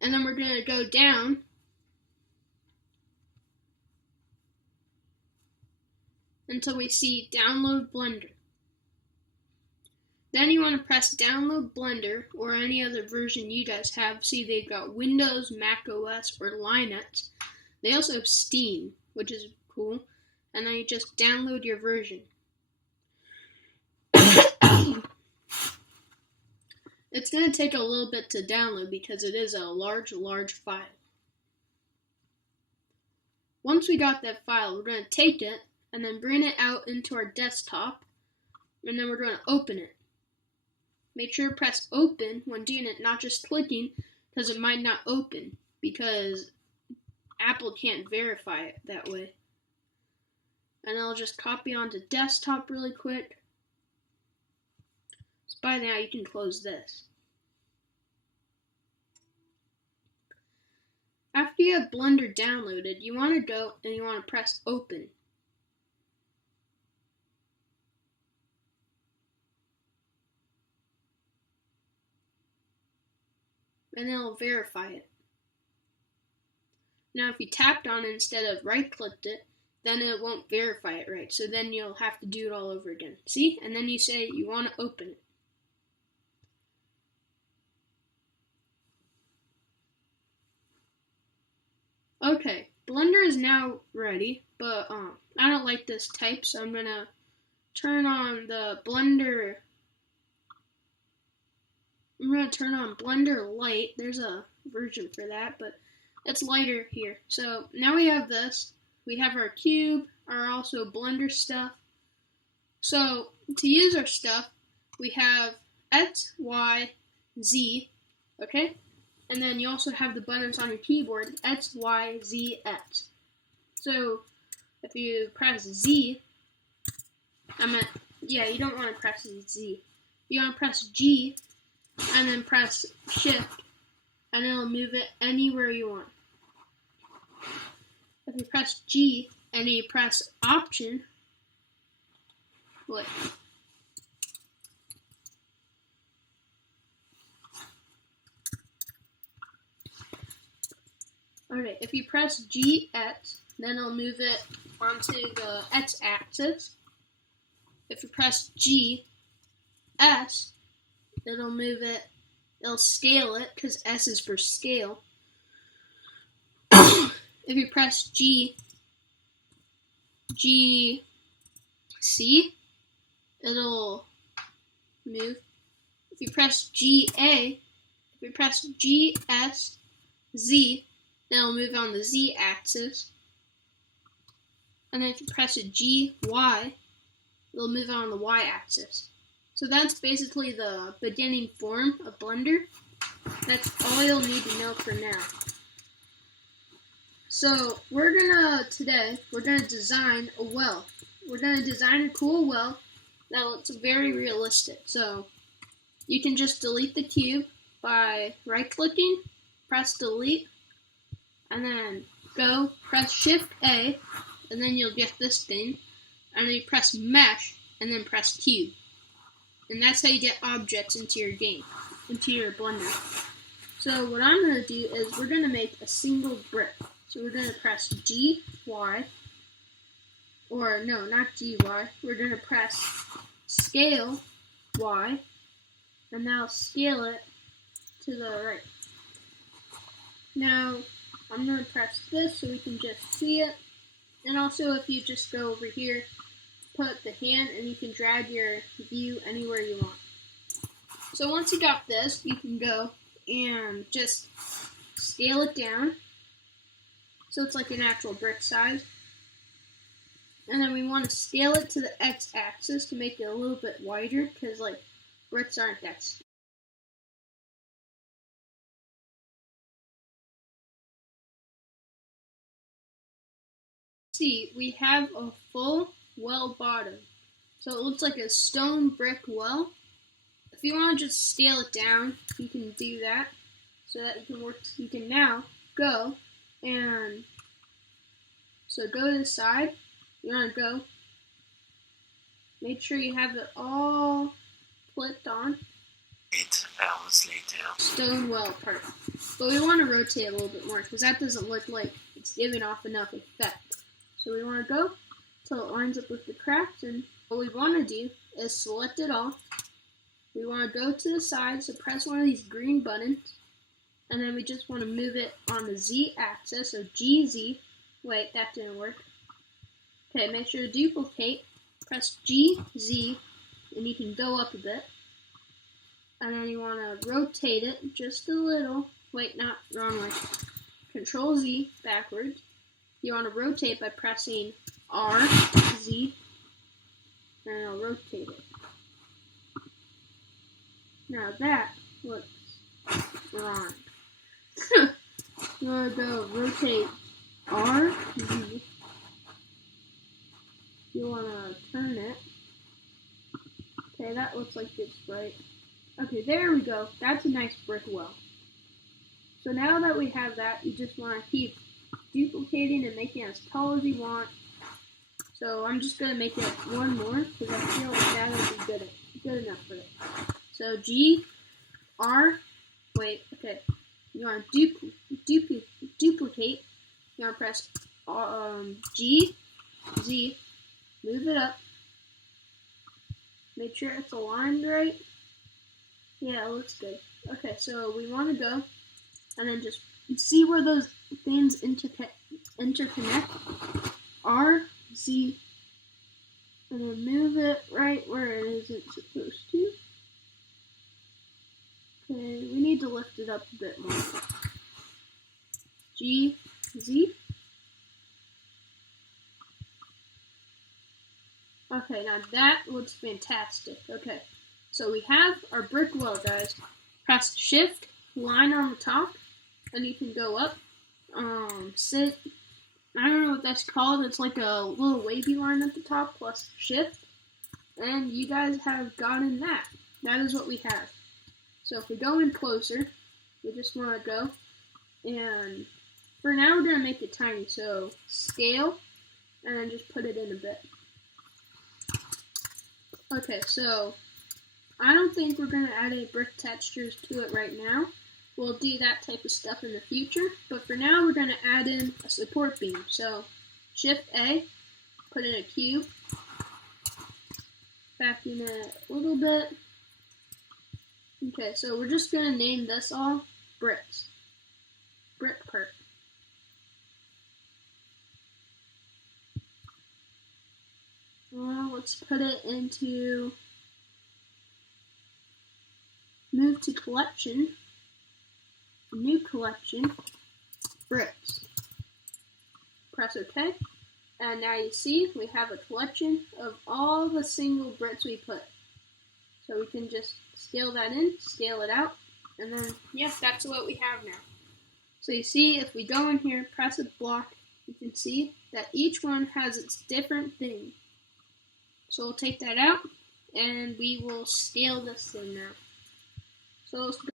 And then we're going to go down until we see Download Blender. Then you want to press Download Blender or any other version you guys have. See, they've got Windows, Mac OS, or Linux. They also have Steam, which is cool. And then you just download your version. It's going to take a little bit to download because it is a large file. Once we got that file, we're going to take it and then bring it out into our desktop, and then we're going to open it. Make sure to press open when doing it, not just clicking, because it might not open, because Apple can't verify it that way. And I'll just copy onto desktop really quick. So by now you can close this. After you have Blender downloaded, you want to go and you want to press open. And it'll verify it. Now if you tapped on it instead of right-clicked it, then it won't verify it right. So then you'll have to do it all over again. See? And then you say you want to open it. Okay, Blender is now ready, but I don't like this type, so I'm gonna turn on the Blender. I'm gonna turn on Blender Light. There's a version for that, but it's lighter here. So now we have this. We have our cube, our also Blender stuff. So to use our stuff, we have X, Y, Z, okay? And then you also have the buttons on your keyboard, X, Y, Z, X. So if you press Z, you don't want to press Z. You want to press G, and then press Shift, and it'll move it anywhere you want. If you press G, and you press Option, look. Okay, if you press GX, then it'll move it onto the X axis. If you press GS, it'll move it, it'll scale it, because S is for scale. If you press GC, it'll move. If you press GA, if you press GSZ, then it'll move on the Z axis. And then if you press a GY, it'll move on the Y axis. So that's basically the beginning form of Blender. That's all you'll need to know for now. So today we're gonna design a well. We're gonna design a cool well that looks very realistic. So you can just delete the cube by right-clicking, press delete, and then go press Shift A, and then you'll get this thing. And then you press Mesh, and then press Cube. And that's how you get objects into your game, into your Blender. So what I'm going to do is we're going to make a single brick. So we're going to press GY, or no, not GY. We're going to press Scale Y, and now scale it to the right. Now I'm going to press this so we can just see it. And also if you just go over here, put the hand, and you can drag your view anywhere you want. So once you got this, you can go and just scale it down so it's like an actual brick size. And then we want to scale it to the x-axis to make it a little bit wider, because like bricks aren't that small. See, we have a full well bottom. So it looks like a stone brick well. If you want to just scale it down, you can do that so that you can now go and go to the side. You want to go. Make sure you have it all clicked on. hours later. Stone well part. But we want to rotate a little bit more because that doesn't look like it's giving off enough effect. So we want to go till it lines up with the cracks, and what we want to do is select it all. We want to go to the side, so press one of these green buttons, and then we just want to move it on the Z axis, so GZ. Wait, that didn't work. Okay, make sure to duplicate, press GZ, and you can go up a bit. And then you want to rotate it just a little. Wait, not wrong way. Control Z backwards. You want to rotate by pressing R, Z, and it'll rotate it. Now that looks wrong. You want to go rotate R, Z. You want to turn it. Okay, that looks like it's right. Okay, there we go. That's a nice brick well. So now that we have that, you just want to keep duplicating and making it as tall as you want. So I'm just going to make it one more because I feel like that'll be good enough for it. So G, R, wait, okay. You want to duplicate. You want to press G, Z, move it up. Make sure it's aligned right. Yeah, it looks good. Okay, so we want to go and then just see where those things interconnect. R, Z, and then move it right where it isn't supposed to. Okay, we need to lift it up a bit more. G, Z. Okay, now that looks fantastic. Okay, so we have our brick wall, guys. Press Shift, line on the top, and you can go up. I don't know what that's called. It's like a little wavy line at the top plus Shift, and you guys have gotten that. That is what we have. So if we go in closer, we just want to go, and for now we're going to make it tiny. So scale, and then just put it in a bit. Okay, so I don't think we're going to add any brick textures to it right now. We'll do that type of stuff in the future, but for now we're going to add in a support beam. So Shift A, put in a cube, vacuum it a little bit. Okay, so we're just going to name this all bricks. Brick part. Well, let's put it into move to collection, new collection, bricks. Press OK, and now you see we have a collection of all the single bricks we put. So we can just scale that in, scale it out, and then, yeah, that's what we have now. So you see, if we go in here, press a block, you can see that each one has its different thing. So we'll take that out, and we will scale this thing now. So let's go.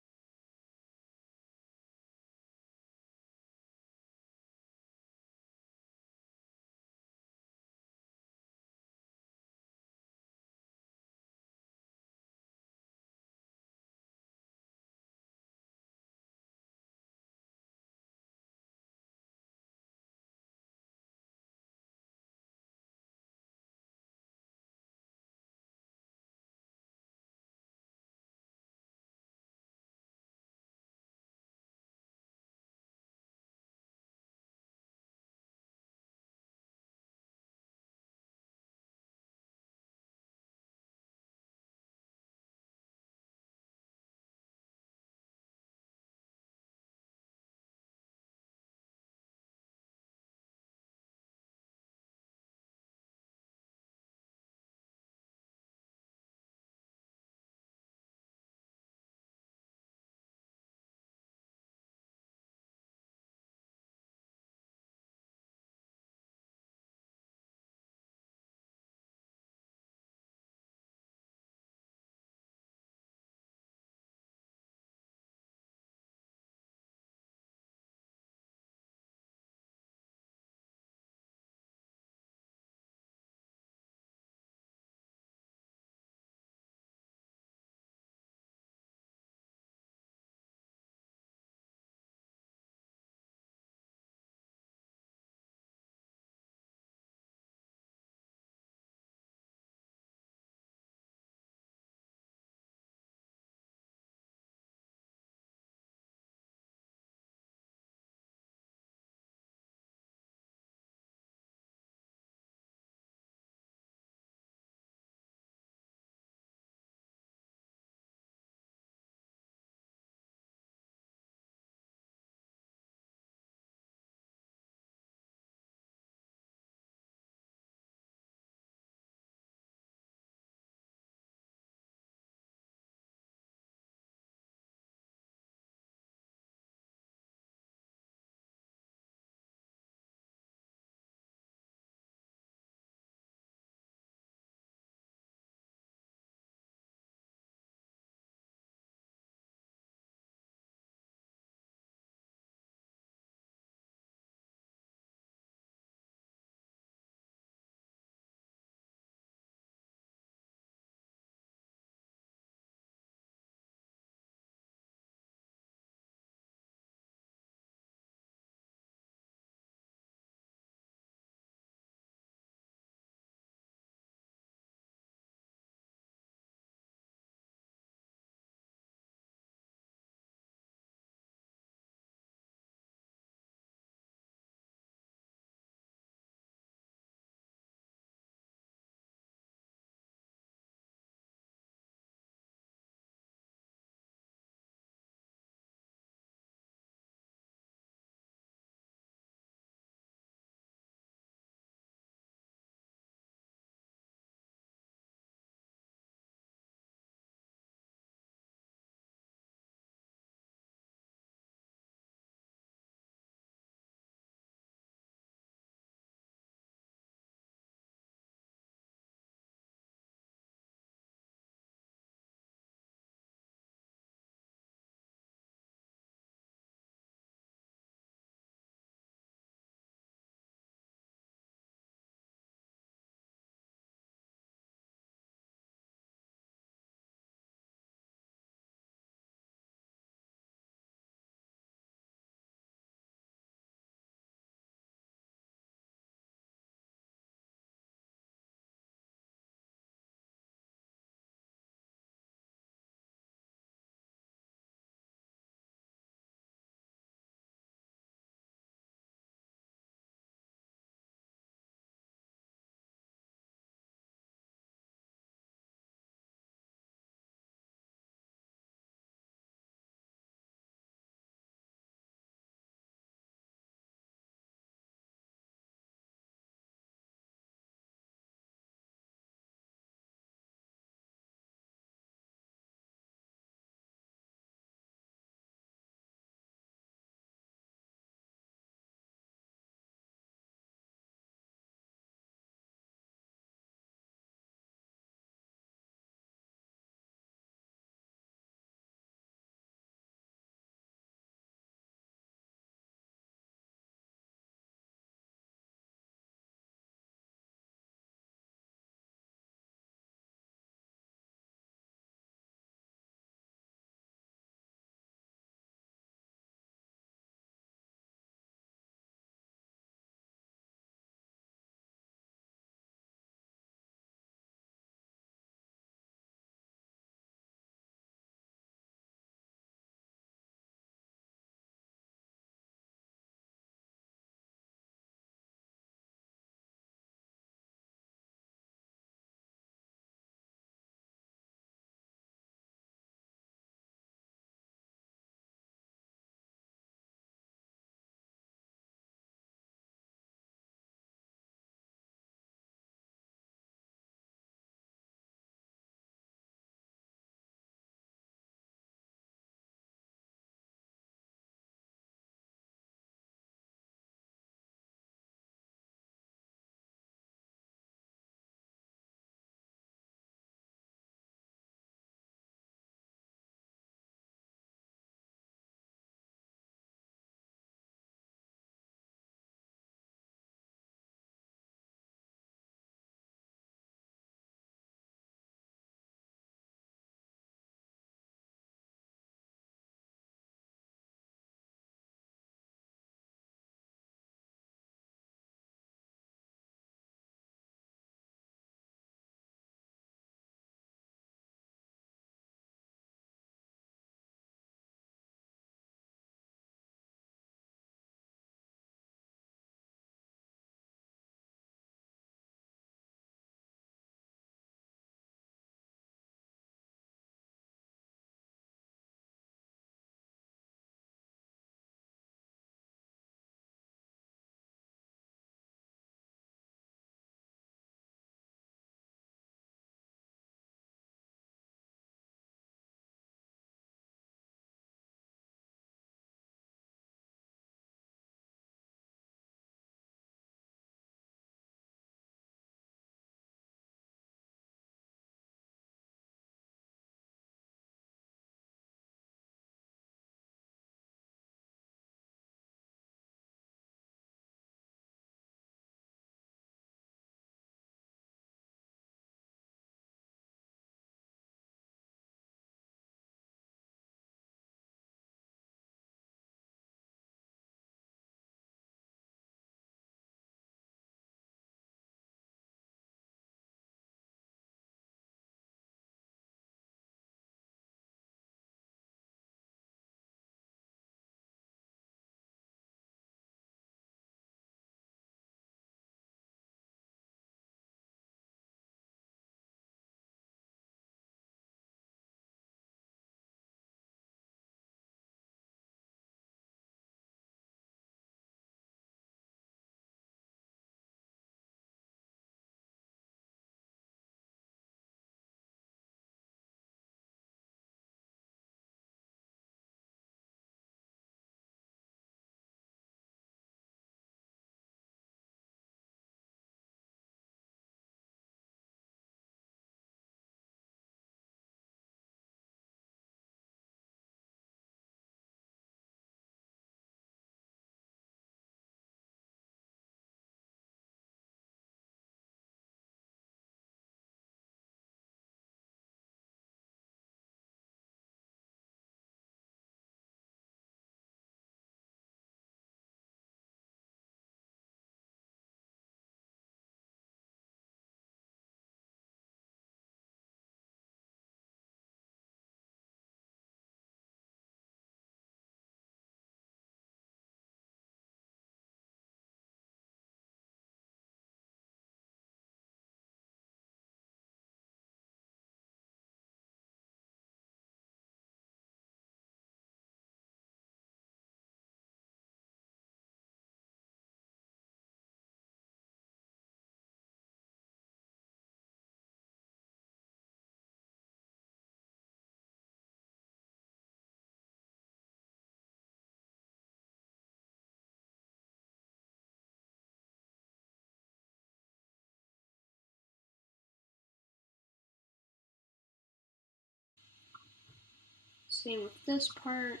Same with this part.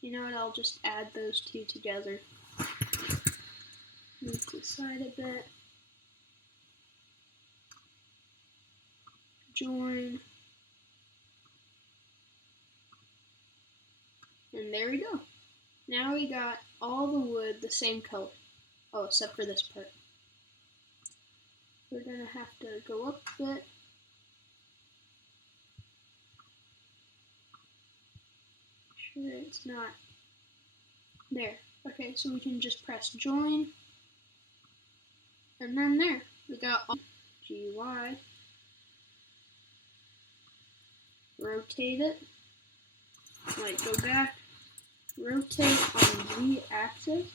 You know what, I'll just add those two together. Move to the side a bit. Join. And there we go. Now we got all the wood the same color. Oh, except for this part. We're gonna have to go up a bit. Sure it's not there. Okay, so we can just press join. And then there, we got all GUI. Rotate it. Like, go back. Rotate on Z axis.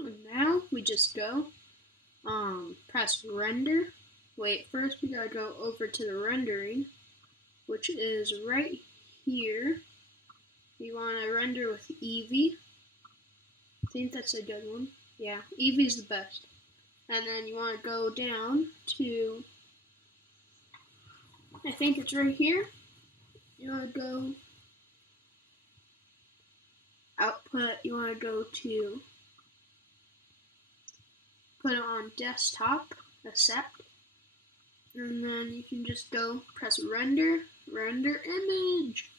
And now we just go, press render. Wait, first we gotta go over to the rendering, which is right here. You wanna render with Eevee. I think that's a good one. Yeah, Eevee's the best. And then you wanna go down to, I think it's right here. You wanna go output, you wanna go to put it on desktop, accept, and then you can just go press render image.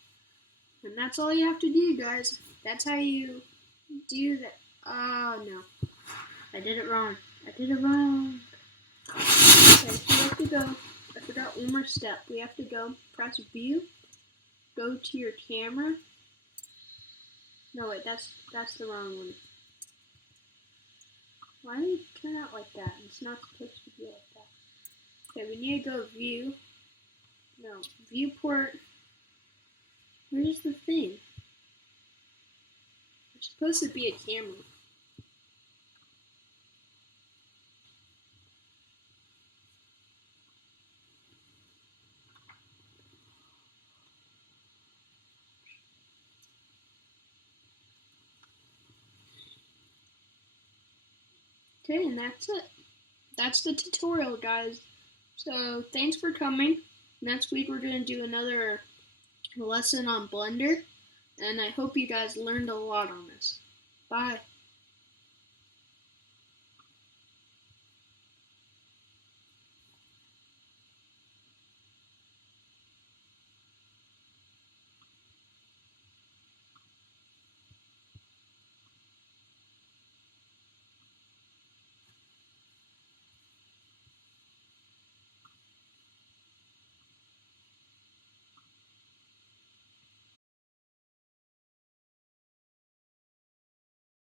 And that's all you have to do, guys. That's how you do that. Oh, no. I did it wrong. Okay, so we have to go. I forgot one more step. We have to go press view, go to your camera. No, wait, that's the wrong one. Why did it turn out like that? It's not supposed to be like that. Okay, we need to go view. No, viewport. Where's the thing? It's supposed to be a camera. Okay, and that's it. That's the tutorial, guys. So, thanks for coming. Next week we're going to do another lesson on Blender. And I hope you guys learned a lot on this. Bye.